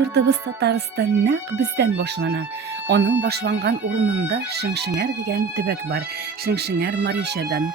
йортыбыз Татарстан нәкъ бездән башлана. Аның башланган урынында Шыңшыңәр дигән төбәк бар. Шыңшыңәр Маришадан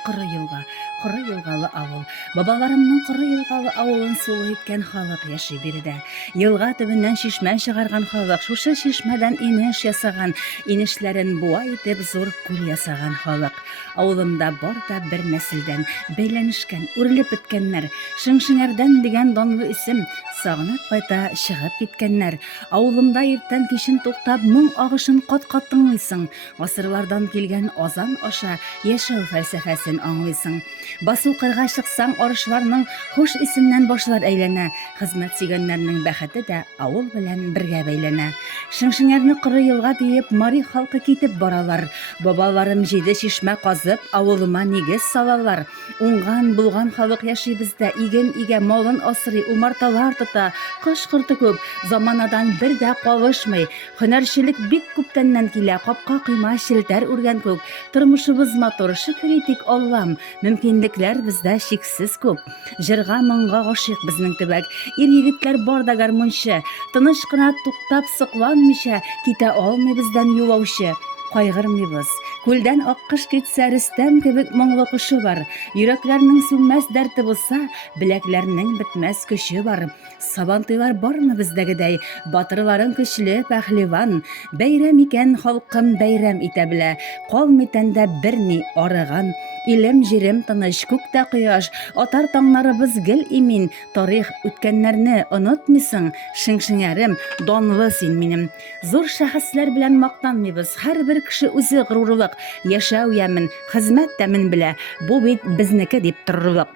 Коры елгалы авыл. Бабаларымның Коры елгалы авылын сулый иткән халык яши биредә. Елга төбеннән чишмә чыгарган халык, шушы чишмәдән инеш ясаган, инешләрен буа итеп зур күл ясаган халык. Авылымда бар да бер нәселдән бәйләнешкән, үрелеп беткәннәр. Шыңшыңәрдән дигән данлы исем сагынып кайта чыгып киткәннәр. Авылымда иртән кичен туктап моң агышын кат-кат тыңлыйсың. Гасырлардан килгән азан аша яшәү фәлсәфәсен аңлыйсың. Басу кырга чыксаң, арышларның хуш исеннән башлар әйләнә. Хезмәт сөйгәннәрнең бәхете дә авыл белән бергә бәйләнә. Шыңшыңәрне Коры елга диеп Мари халкы китеп баралар. Бабаларым 7 чишмә казып, авылыма нигез салалар. Уңган булган халык яши бездә, иген игә, малын асрый, умарталар тота. Кыш-кырты күп, заманадан бер дә калышмый. Һөнәрчелек бик күптәннән килә, капка кыйма челтәр үргән күк. Тормышыбыз матур, шөкер итик Аллам, мөмкинлекләр бездә чиксез күп. Җырга моңга гашыйк безнең төбәк, ир-егетләр бар да гармунчы. Тыныч кына туктап сыкланмыйча, китә алмый бездән юлаучы. Кайгырмыйбыз. Күлдән аккыш китсә, Рөстәм кебек моңлы кышы бар. Йөрәкләрнең сүнмәс дәрте булса, беләкләрнең бетмәс көче бар. Сабантыйлар бармы бездәгедәй? Батырларың көчле, пәһлеван. Бәйрәм икән халкым, бәйрәм итә белә. Калмый тәндә берни арыган. Илем, җирем тыныч, күктә кояш. Атар таңнарыбыз гел имин. Тарих үткәннәрне онытмыйсың. Шыңшыңәрем, данлы син минем. Зур шәхесләр белән мактанмыйбыз. Һәрбер кеше үзе горурлык. Яшәү ямен, хезмәт тәмен белә. Бу бит безнеке дип торырлык.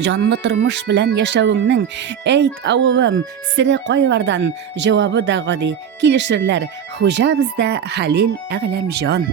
Җанлы тормыш белән яшәвеңнең, әйт авылым, сире кайлардан? Җавабы да гади. Килешерләр, хуҗа бездә Хәлил Әгъләмҗан.